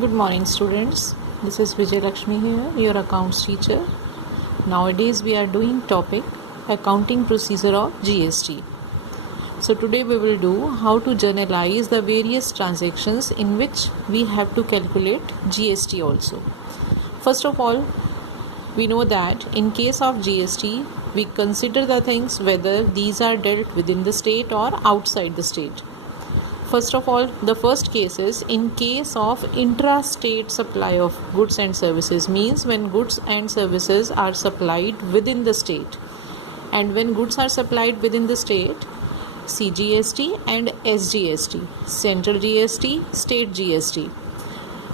Good morning, students. This is Vijay Lakshmi here, your accounts teacher. Nowadays we are doing topic accounting procedure of GST. So today we will do how to journalize the various transactions in which we have to calculate GST also. First of all, we know that in case of GST, we consider the things whether these are dealt within the state or outside the state. First of all, the first case is in case of intra-state supply of goods and services, means when goods and services are supplied within the state. And when goods are supplied within the state, CGST and SGST, Central GST, State GST.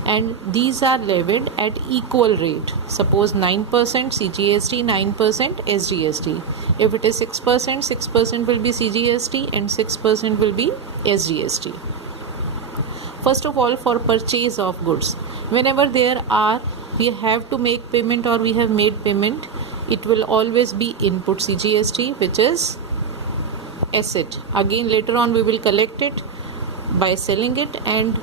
And these are levied at equal rate. Suppose 9% CGST, 9% SGST. If it is 6%, 6% will be CGST and 6% will be SGST. First of all, for purchase of goods, whenever we have to make payment or we have made payment, it will always be input CGST, which is asset. Again, later on we will collect it by selling it, and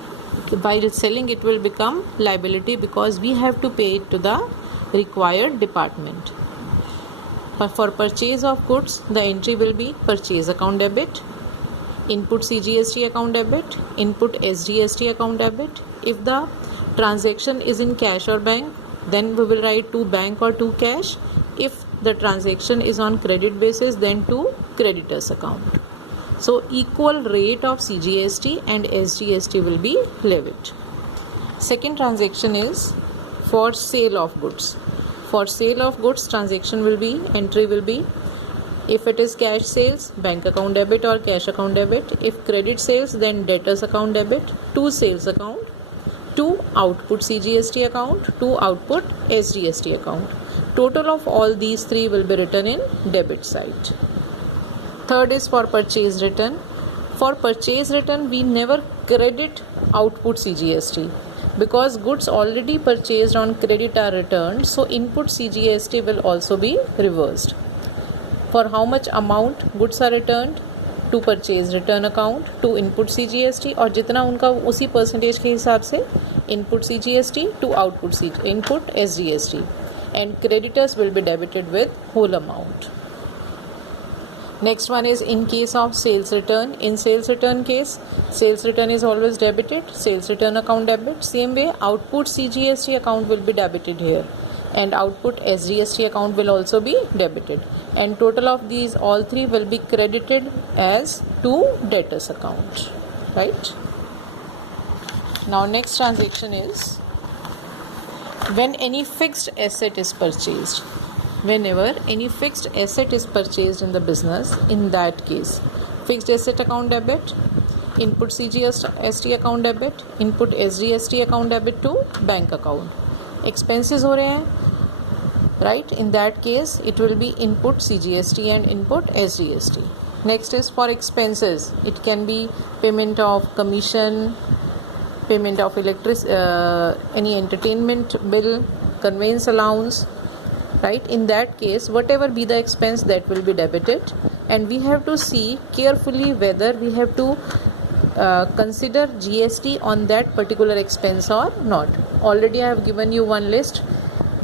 while selling it will become liability because we have to pay it to the required department. But for purchase of goods, the entry will be purchase account debit, input CGST account debit, input SGST account debit. If the transaction is in cash or bank, then we will write to bank or to cash. If the transaction is on credit basis, then to creditors account. So equal rate of CGST and SGST will be levied. Second transaction is for sale of goods. For sale of goods, transaction will be, entry will be, if it is cash sales, bank account debit or cash account debit. If credit sales, then debtors account debit, to sales account, to output CGST account, to output SGST account. Total of all these three will be written in debit side. Third is for purchase return. For purchase return, we never credit output CGST because goods already purchased on credit are returned, so input CGST will also be reversed. For how much amount goods are returned, to purchase return account, to input CGST, और जितना उनका उसी percentage के हिसाब से input CGST to output input SGST, and creditors will be debited with whole amount. Next one is in case of sales return. In sales return case, sales return is always debited, sales return account debit. Same way, output CGST account will be debited here, and output SGST account will also be debited. And total of these all three will be credited as to debtors account. Right? Now next transaction is when any fixed asset is purchased. Whenever any fixed asset is purchased in the business, in that case, fixed asset account debit, input CGST account debit, input SGST account debit to bank account. Expenses हो रहे हैं, right? In that case, it will be input CGST and input SGST. Next is for expenses. It can be payment of commission, payment of any entertainment bill, conveyance allowance. Right? In that case, whatever be the expense, that will be debited, and we have to see carefully whether we have to consider GST on that particular expense or not. Already I have given you one list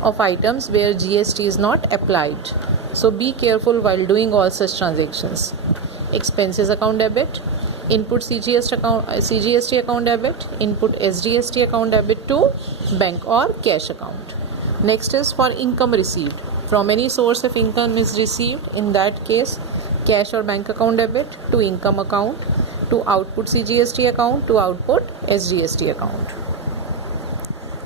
of items where GST is not applied. So be careful while doing all such transactions. Expenses account debit, input CGST account debit, input SGST account debit to bank or cash account. Next is for income received. From any source of income is received, in that case, cash or bank account debit to income account, to output CGST account, to output SGST account.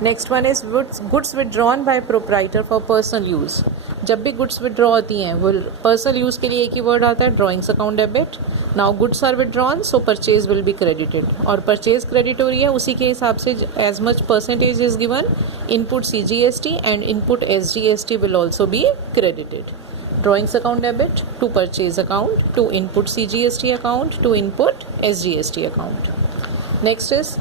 Next one is goods withdrawn by proprietor for personal use. जब भी goods withdraw होती हैं, वो personal use के लिए एक ही word आता है, drawings account debit. Now goods are withdrawn, so purchase will be credited. और purchase credit हो रही है, उसी के हिसाब से as much percentage is given, input CGST and input SGST will also be credited. Drawings account debit to purchase account, to input CGST account, to input SGST account. Next is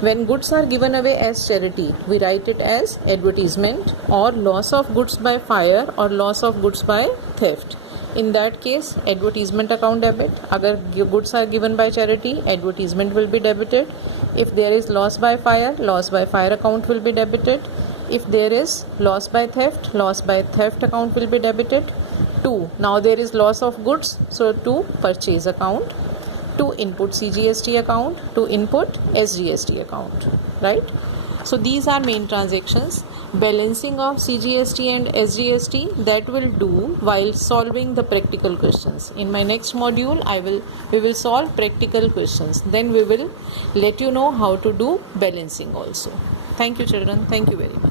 when goods are given away as charity, we write it as advertisement or loss of goods by fire or loss of goods by theft. In that case, advertisement account debit. Agar goods are given by charity, advertisement will be debited. If there is loss by fire account will be debited. If there is loss by theft account will be debited. 2. Now there is loss of goods, so to purchase account. To input CGST account, to input SGST account, right? So these are main transactions. Balancing of CGST and SGST, that will do while solving the practical questions. In my next module, we will solve practical questions. Then we will let you know how to do balancing also. Thank you, children. Thank you very much.